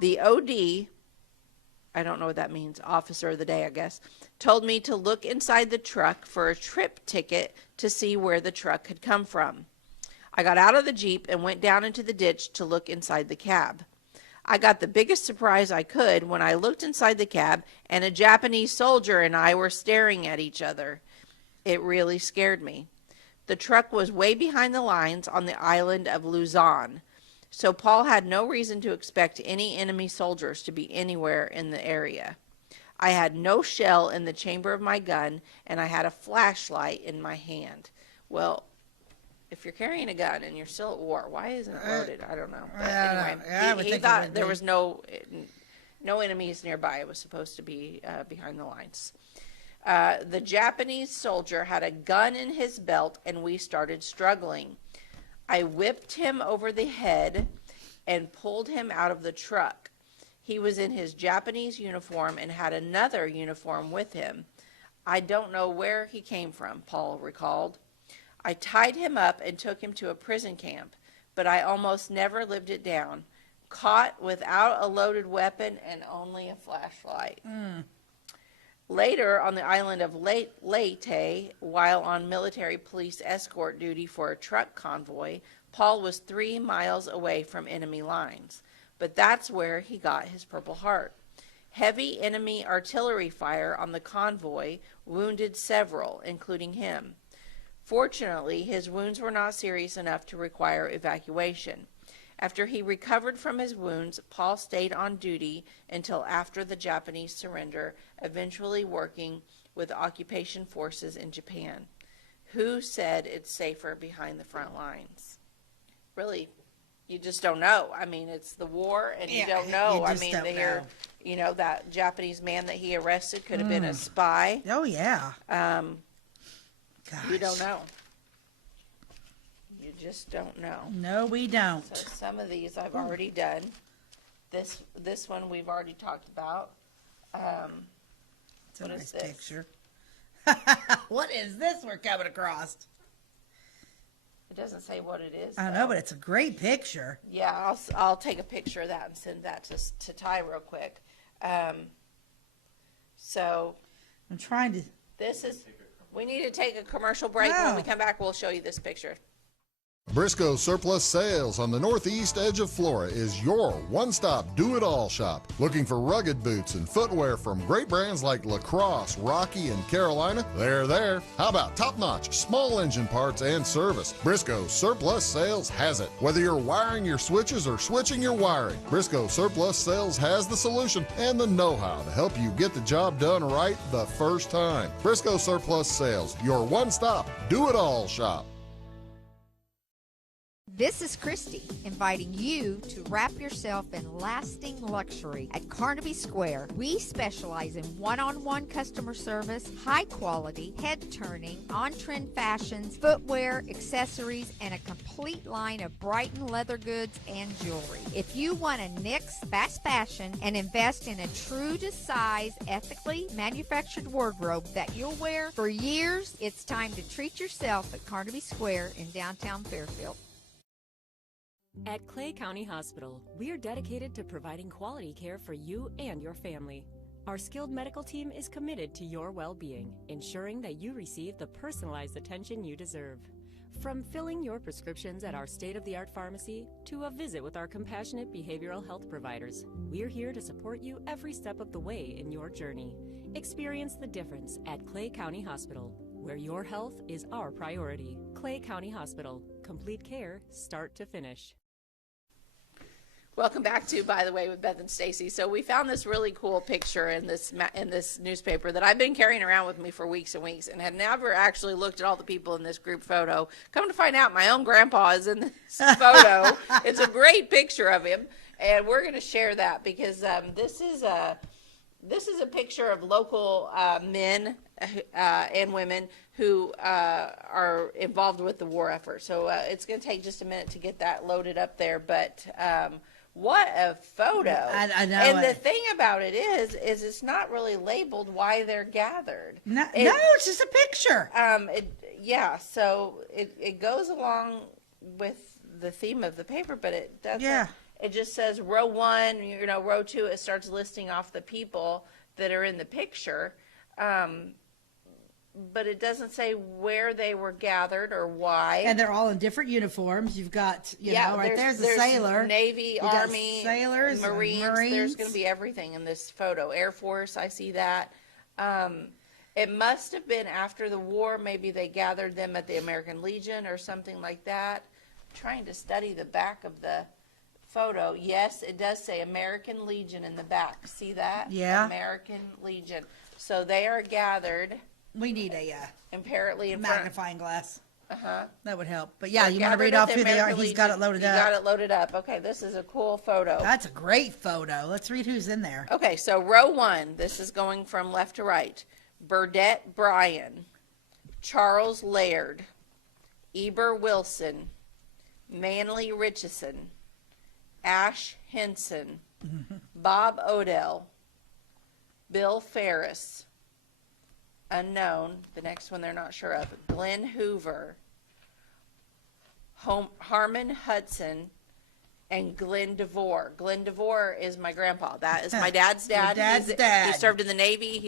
The OD, I don't know what that means, officer of the day, I guess, told me to look inside the truck for a trip ticket to see where the truck had come from. I got out of the Jeep and went down into the ditch to look inside the cab. I got the biggest surprise I could when I looked inside the cab and a Japanese soldier and I were staring at each other. It really scared me. The truck was way behind the lines on the island of Luzon, so Paul had no reason to expect any enemy soldiers to be anywhere in the area. I had no shell in the chamber of my gun, and I had a flashlight in my hand. Well, if you're carrying a gun and you're still at war, why isn't it loaded? I don't know. But anyway, he thought there was no enemies nearby. It was supposed to be behind the lines. The Japanese soldier had a gun in his belt, and we started struggling. I whipped him over the head and pulled him out of the truck. He was in his Japanese uniform and had another uniform with him. I don't know where he came from, Paul recalled. I tied him up and took him to a prison camp, but I almost never lived it down. Caught without a loaded weapon and only a flashlight. Later, on the island of Leyte, while on military police escort duty for a truck convoy, Paul was 3 miles away from enemy lines. But that's where he got his Purple Heart. Heavy enemy artillery fire on the convoy wounded several, including him. Fortunately, his wounds were not serious enough to require evacuation. After he recovered from his wounds, Paul stayed on duty until after the Japanese surrender, eventually working with occupation forces in Japan. Who said it's safer behind the front lines? Really, you just don't know. I mean, it's the war, and you don't know. I mean, that Japanese man that he arrested could have been a spy. Oh, yeah. You don't know. You just don't know. No, we don't. So some of these I've already done. This one we've already talked about. It's a nice picture. What is this we're coming across? It doesn't say what it is. I know, but it's a great picture. Yeah, I'll take a picture of that and send that to Ty real quick. So I'm trying to. We need to take a commercial break. When we come back, we'll show you this picture. Briscoe Surplus Sales on the northeast edge of Flora is your one-stop do-it-all shop. Looking for rugged boots and footwear from great brands like Lacrosse, Rocky, and Carolina? They're there. How about top-notch small engine parts and service? Briscoe Surplus Sales has it. Whether you're wiring your switches or switching your wiring, Briscoe Surplus Sales has the solution and the know-how to help you get the job done right the first time. Briscoe Surplus Sales, your one-stop do-it-all shop. This is Christy, inviting you to wrap yourself in lasting luxury at Carnaby Square. We specialize in one-on-one customer service, high quality, head-turning, on-trend fashions, footwear, accessories, and a complete line of Brighton leather goods and jewelry. If you want to nix fast fashion and invest in a true-to-size, ethically manufactured wardrobe that you'll wear for years, it's time to treat yourself at Carnaby Square in downtown Fairfield. At Clay County Hospital, we are dedicated to providing quality care for you and your family. Our skilled medical team is committed to your well-being, ensuring that you receive the personalized attention you deserve. From filling your prescriptions at our state-of-the-art pharmacy to a visit with our compassionate behavioral health providers, we're here to support you every step of the way in your journey. Experience the difference at Clay County Hospital, where your health is our priority. Clay County Hospital, complete care, start to finish. Welcome back to By the Way with Beth and Stacey. So we found this really cool picture in this newspaper that I've been carrying around with me for weeks and weeks and had never actually looked at all the people in this group photo. Come to find out, my own grandpa is in this photo. It's a great picture of him, and we're going to share that because this is a picture of local men and women who are involved with the war effort. So it's going to take just a minute to get that loaded up there, but what a photo. I know. And the thing about it is it's not really labeled why they're gathered. No, it's just a picture. So it goes along with the theme of the paper, but it doesn't. Yeah. it just says row 1, row 2, it starts listing off the people that are in the picture. But it doesn't say where they were gathered or why. And they're all in different uniforms. You've got, right there's a sailor. Navy, You got Army, sailors, Marines. There's going to be everything in this photo. Air Force, I see that. It must have been after the war. Maybe they gathered them at the American Legion or something like that. I'm trying to study the back of the photo. Yes, it does say American Legion in the back. See that? Yeah. American Legion. So they are gathered. We need a apparently in magnifying glass. Uh-huh. That would help. But yeah, you want to read off who they are? He's got it loaded up. Got it loaded up. Okay, this is a cool photo. That's a great photo. Let's read who's in there. Okay, so row 1, this is going from left to right. Burdette Bryan, Charles Laird, Eber Wilson, Manly Richardson, Ash Henson, Bob Odell, Bill Ferris, unknown, the next one they're not sure of, Glenn Hoover, Harmon Hudson, and Glenn DeVore. Glenn DeVore is my grandpa. That is my dad's dad. Your dad's dad. He served in the Navy.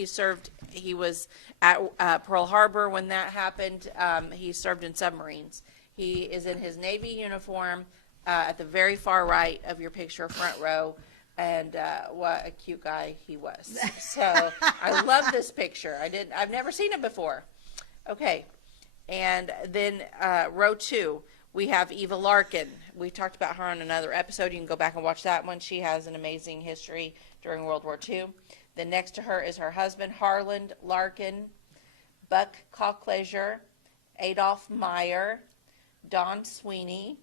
He was at Pearl Harbor when that happened. He served in submarines. He is in his Navy uniform at the very far right of your picture, front row. And what a cute guy he was. So I love this picture. I've never seen it before. Okay, and then row 2, we have Eva Larkin. We talked about her on another episode. You can go back and watch that one. She has an amazing history during World War II. Then next to her is her husband, Harland Larkin, Buck Cockleasure, Adolph Meyer, Don Sweeney,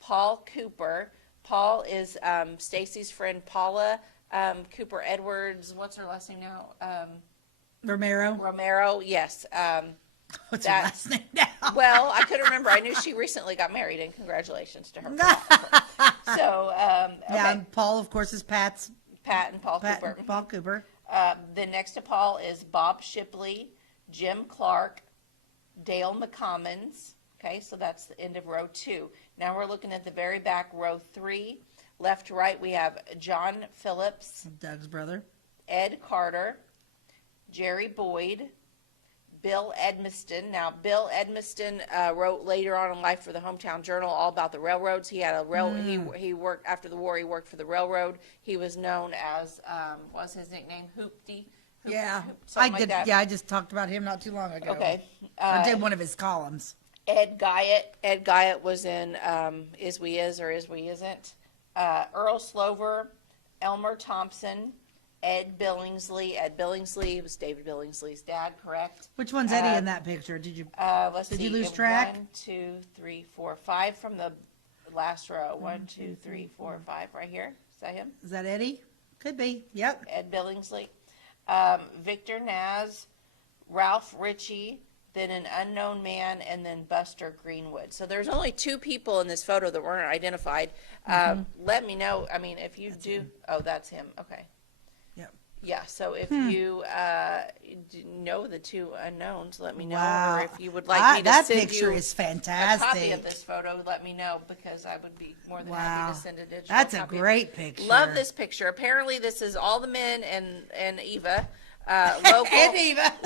Paul Cooper. Paul is Stacy's friend Paula Cooper Edwards. What's her last name now? Romero, yes. What's her last name now? Well, I couldn't remember. I knew she recently got married, and congratulations to her. So, okay. Yeah, and Paul, of course, is Pat and Paul Cooper. Paul Cooper. Then next to Paul is Bob Shipley, Jim Clark, Dale McCommons. Okay, so that's the end of row 2. Now we're looking at the very back, row 3. Left to right, we have John Phillips, Doug's brother, Ed Carter, Jerry Boyd, Bill Edmiston. Now, Bill Edmiston wrote later on in life for the Hometown Journal all about the railroads. He had he worked after the war. He worked for the railroad. He was known as what's his nickname? Hoopty. Yeah, I did. That. Yeah, I just talked about him not too long ago. Okay, I did one of his columns. Ed Guyett. Ed Guyett was in Is We Is or Is We Isn't. Earl Slover, Elmer Thompson, Ed Billingsley. Ed Billingsley was David Billingsley's dad, correct? Which one's Eddie in that picture? Did you you lose track? 1, 2, 3, 4, 5 from the last row. 1, 2, 3, 4, 5 right here. Is that him? Is that Eddie? Could be. Yep. Ed Billingsley. Victor Naz, Ralph Ritchie, then an unknown man, and then Buster Greenwood. So there's only 2 people in this photo that weren't identified. Let me know. I mean, if you that's do. Him. Oh, that's him. Okay. Yep. Yeah. So if you know the 2 unknowns, let me know. Wow. Or if you would like me to that send picture you is fantastic. a copy of this photo, let me know because I would be more than happy to send a digital That's copy. a great picture. Love this picture. Apparently, this is all the men and Eva.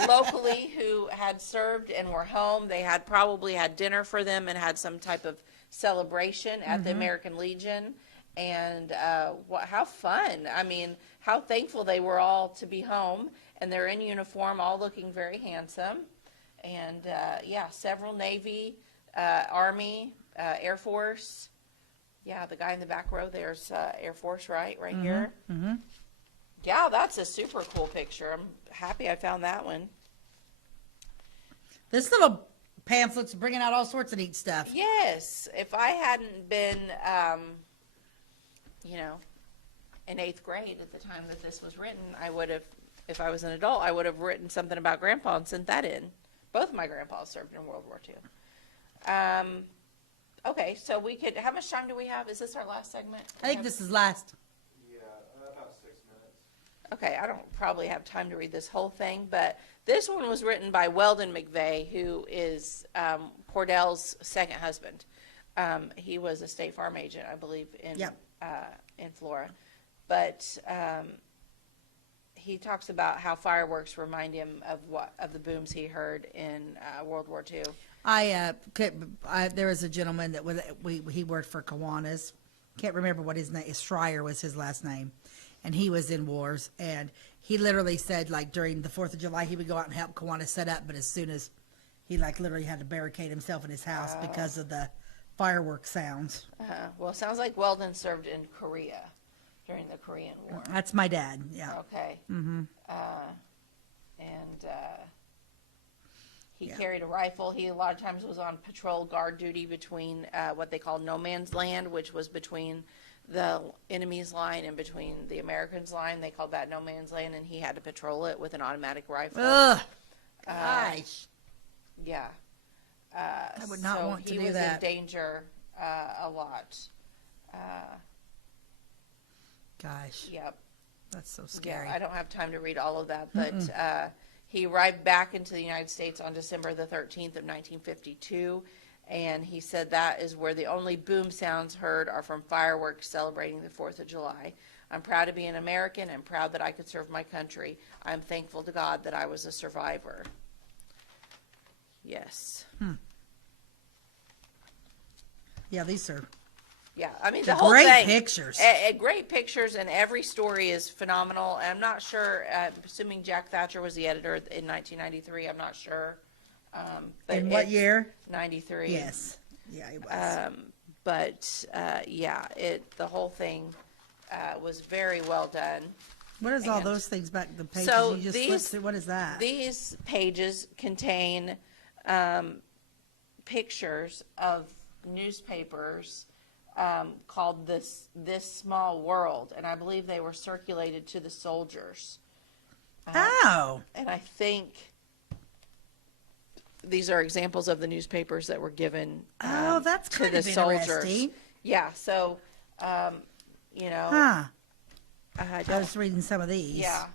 Locally who had served and were home. They had probably had dinner for them and had some type of celebration at the American Legion. And how fun. I mean, how thankful they were all to be home. And they're in uniform, all looking very handsome. And, several Navy, Army, Air Force. Yeah, the guy in the back row there's Air Force, right here. Mm-hmm. Yeah, that's a super cool picture. I'm happy I found that one. This little pamphlet's bringing out all sorts of neat stuff. Yes. If I hadn't been, in 8th grade at the time that this was written, I would have, if I was an adult, I would have written something about Grandpa and sent that in. Both of my grandpas served in World War II. Okay, so we could, how much time do we have? Is this our last segment? I think this is last. About 6 minutes. Okay, I don't probably have time to read this whole thing, but this one was written by Weldon McVeigh, who is Cordell's second husband. He was a State Farm agent, I believe, in Flora. But he talks about how fireworks remind him of the booms he heard in World War II. There was a gentleman he worked for Kiwanis. Can't remember what his name. Schreier was his last name, and he was in wars. And he literally said, like during the 4th of July, he would go out and help Kiwanis set up. But as soon as he literally had to barricade himself in his house because of the fireworks sounds. Well, it sounds like Weldon served in Korea during the Korean War. That's my dad. Yeah. Okay. Mm-hmm. He carried a rifle. He a lot of times was on patrol guard duty between what they call no man's land, which was between the enemy's line and between the Americans' line. They called that no man's land, and he had to patrol it with an automatic rifle. Ugh. Gosh. Yeah. I would not want to do that. He was in danger a lot. Gosh. Yep. That's so scary. Yeah, I don't have time to read all of that, but he arrived back into the United States on December the 13th of 1952, and he said that is where the only boom sounds heard are from fireworks celebrating the 4th of July. I'm proud to be an American and proud that I could serve my country. I'm thankful to God that I was a survivor. Yes. Yeah, these are. Yeah, I mean, the whole great thing. Pictures. Great pictures, and every story is phenomenal. And I'm not sure, assuming Jack Thatcher was the editor in 1993, I'm not sure. In what year? 93. Yes. Yeah, he was. The whole thing was very well done. What is all those things back, the pages So you just flipped through? What is that? These pages contain pictures of newspapers called This Small World, and I believe they were circulated to the soldiers. And I think these are examples of the newspapers that were given that's to kind the of soldiers. interesting. Yeah, so, I was reading some of these. Yeah.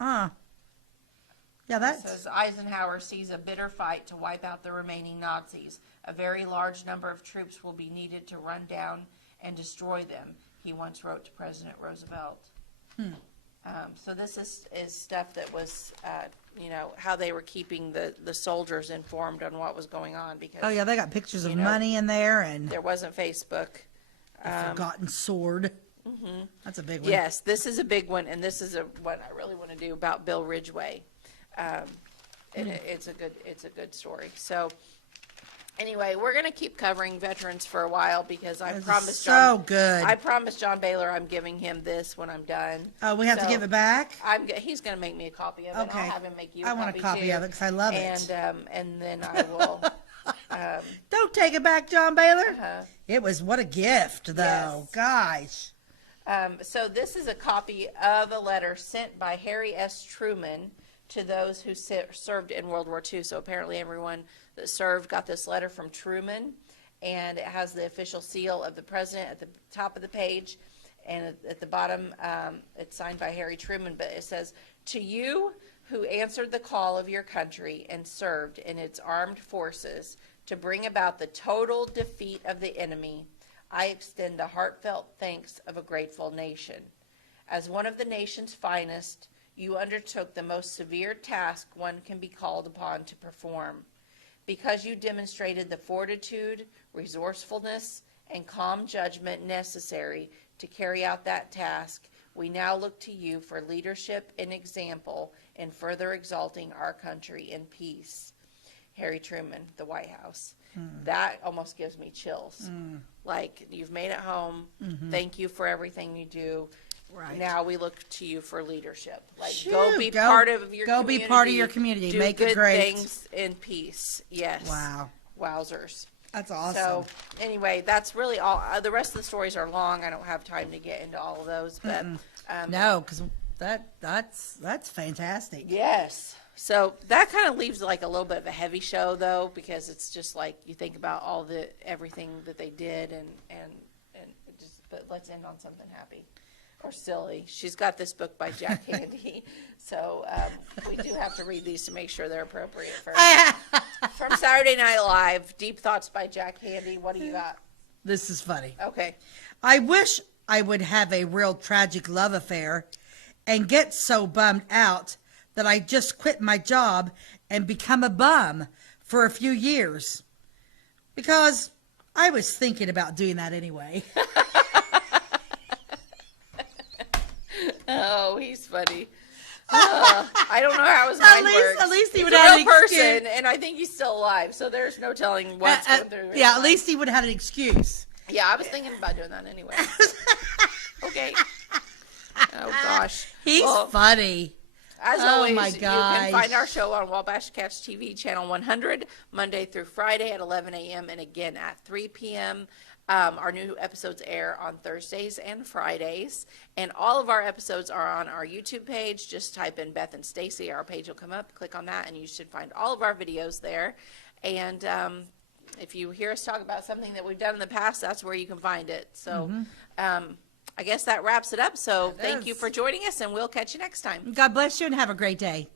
Yeah, It that's. says Eisenhower sees a bitter fight to wipe out the remaining Nazis. A very large number of troops will be needed to run down and destroy them, he once wrote to President Roosevelt. So this is stuff that was, how they were keeping the soldiers informed on what was going on. Because Oh, yeah, they got pictures of money in there, and there wasn't Facebook. the forgotten sword. Mm-hmm. That's a big one. Yes, this is a big one, and this is one I really want to do about Bill Ridgway. It's a good story. So anyway, we're going to keep covering veterans for a while because I promised John. So good. I promised John Baylor I'm giving him this when I'm done. Oh, we have to give it back? He's going to make me a copy of it. Okay. I'll have him make you I want a copy too. of it because I love it. And then I will. Don't take it back, John Baylor. Uh-huh. It was what a gift, though. Yes. Gosh. So this is a copy of a letter sent by Harry S. Truman to those who served in World War II. So apparently everyone that served got this letter from Truman, and it has the official seal of the president at the top of the page, and at the bottom it's signed by Harry Truman, but it says, "To you who answered the call of your country and served in its armed forces to bring about the total defeat of the enemy, I extend the heartfelt thanks of a grateful nation. As one of the nation's finest, you undertook the most severe task one can be called upon to perform. Because you demonstrated the fortitude, resourcefulness, and calm judgment necessary to carry out that task, we now look to you for leadership and example in further exalting our country in peace." Harry Truman, the White House. That almost gives me chills. Like, you've made it home. Thank you for everything you do. Right. Now we look to you for leadership. Like, Shoot, go be part of your go community. be part of your community. Do Make it good great. things in peace. Yes. Wow. Wowzers. That's awesome. So anyway, that's really all. The rest of the stories are long. I don't have time to get into all of those, but no, because that's fantastic. yes. So that kind of leaves like a little bit of a heavy show, though, because it's just like you think about everything that they did, and just. But let's end on something happy or silly. She's got this book by Jack Handy, so we do have to read these to make sure they're appropriate for from Saturday Night Live. Deep Thoughts by Jack Handy. What do you got? This is funny. Okay. I wish I would have a real tragic love affair and get so bummed out that I just quit my job and become a bum for a few years. Because I was thinking about doing that anyway. Oh, he's funny. I don't know how his mind works. At least he he's would a have real an excuse. person, and I think he's still alive. So there's no telling what's going through. his Yeah, at mind. least he would have had an excuse. Yeah, I was thinking about doing that anyway. Okay. Oh gosh. He's funny. As Oh, always, my you gosh. can find our show on Wabash Catch TV, channel 100, Monday through Friday at 11 a.m. and again at 3 p.m. Our new episodes air on Thursdays and Fridays. And all of our episodes are on our YouTube page. Just type in Beth and Stacey. Our page will come up. Click on that, and you should find all of our videos there. And if you hear us talk about something that we've done in the past, that's where you can find it. So I guess that wraps it up. So thank you for joining us, and we'll catch you next time. God bless you and have a great day.